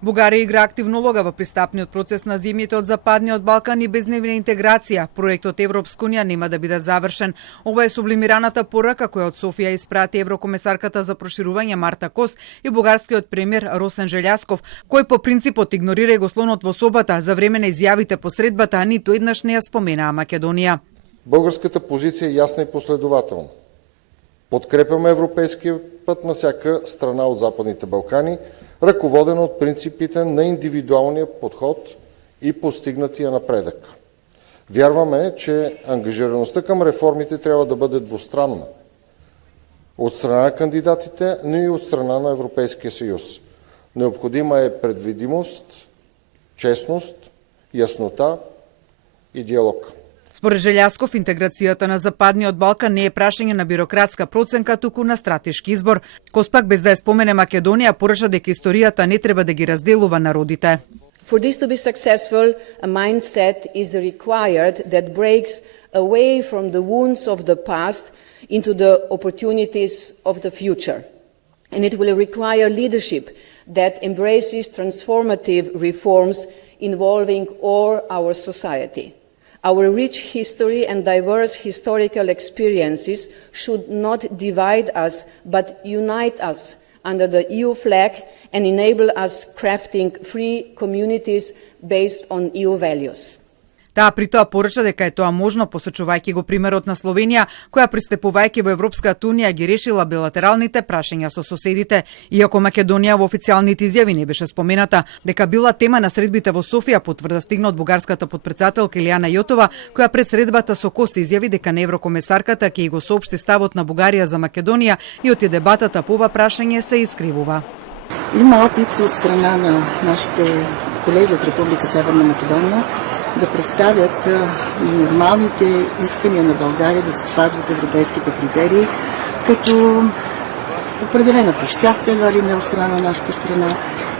Бугарија игра активна улога во пристапниот процес на земјите од Западниот Балкан и без нивна интеграција. Проектот Европска унија нема да биде завршен. Ова е сублимираната порака која од Софија испрати еврокомесарката за проширување Марта Кос и бугарскиот премиер Росен Желјасков, кој по принципот игнорира и го слонот во собата за време на изјавите по средбата, а ниту еднаш не ја споменаа Македонија. Българската позиција е јасна и последователна. Подкрепяме европейскиот пат на всяка страна од Западните Балкани, ръководена от принципите на индивидуалния подход и постигнатия напредък. Вярваме, че ангажираността към реформите трябва да бъде двустранна. От страна на кандидатите, но и от страна на Европейския съюз. Необходима е предвидимост, честност, яснота и диалог. Според Желјасков, интеграцијата на Западниот Балкан не е прашање на бирократска проценка, туку на стратешки избор. Кос пак без да ја спомене Македонија, порача дека историјата не треба да ги разделува народите. For this to be successful, a mindset is required that breaks away from the wounds of the past into the opportunities of the future. And it will require leadership that embraces transformative reforms involving all our society. Our rich history and diverse historical experiences should not divide us, but unite us under the EU flag and enable us crafting free communities based on EU values. Таа при тоа порача дека е тоа можно, посочувајќи го примерот на Словенија, која пристапувајќи во Европската унија ги решила билатералните прашања со соседите. Иако Македонија во официјалните изјави не беше спомената, дека била тема на средбите во Софија, потврда стигна од бугарската потпредседателка Илијана Јотова, која пред средбата со Кос изјави дека на еврокомесарката ќе го соопшти ставот на Бугарија за Македонија и оти дебатата по ова прашање се искривува. Има опит од страна на нашите колеги од Република Северна Македонија да представят нормалните искания на България да се спазват европейските критерии, като определена площадка едва ли не от страна на нашата страна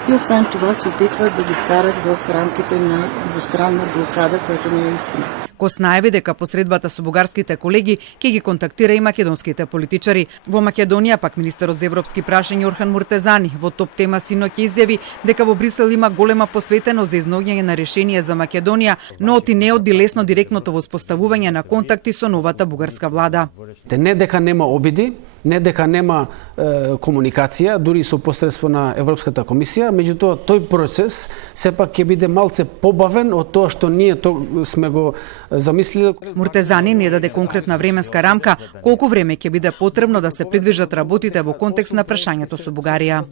и освен това се опитват да ги вкарат в рамките на двустранна блокада, което не е истина. Кос најави дека посредбата со бугарските колеги ќе ги контактира и македонските политичари. Во Македонија пак министерот за европски прашања Орхан Муртезани во топ тема синоќ изјави дека во Брисел има голема посветеност за изнаоѓање на решение за Македонија, но оти не оди лесно директното воспоставување на контакти со новата бугарска влада. Не дека нема обиди, не дека нема комуникација, дури со посредство на Европската комисија, меѓутоа тој процес сепак ќе биде малце побавен од тоа што ние сме го замислиле. Муртезани не даде конкретна временска рамка колку време ќе биде потребно да се придвижат работите во контекст на прашањето со Бугарија.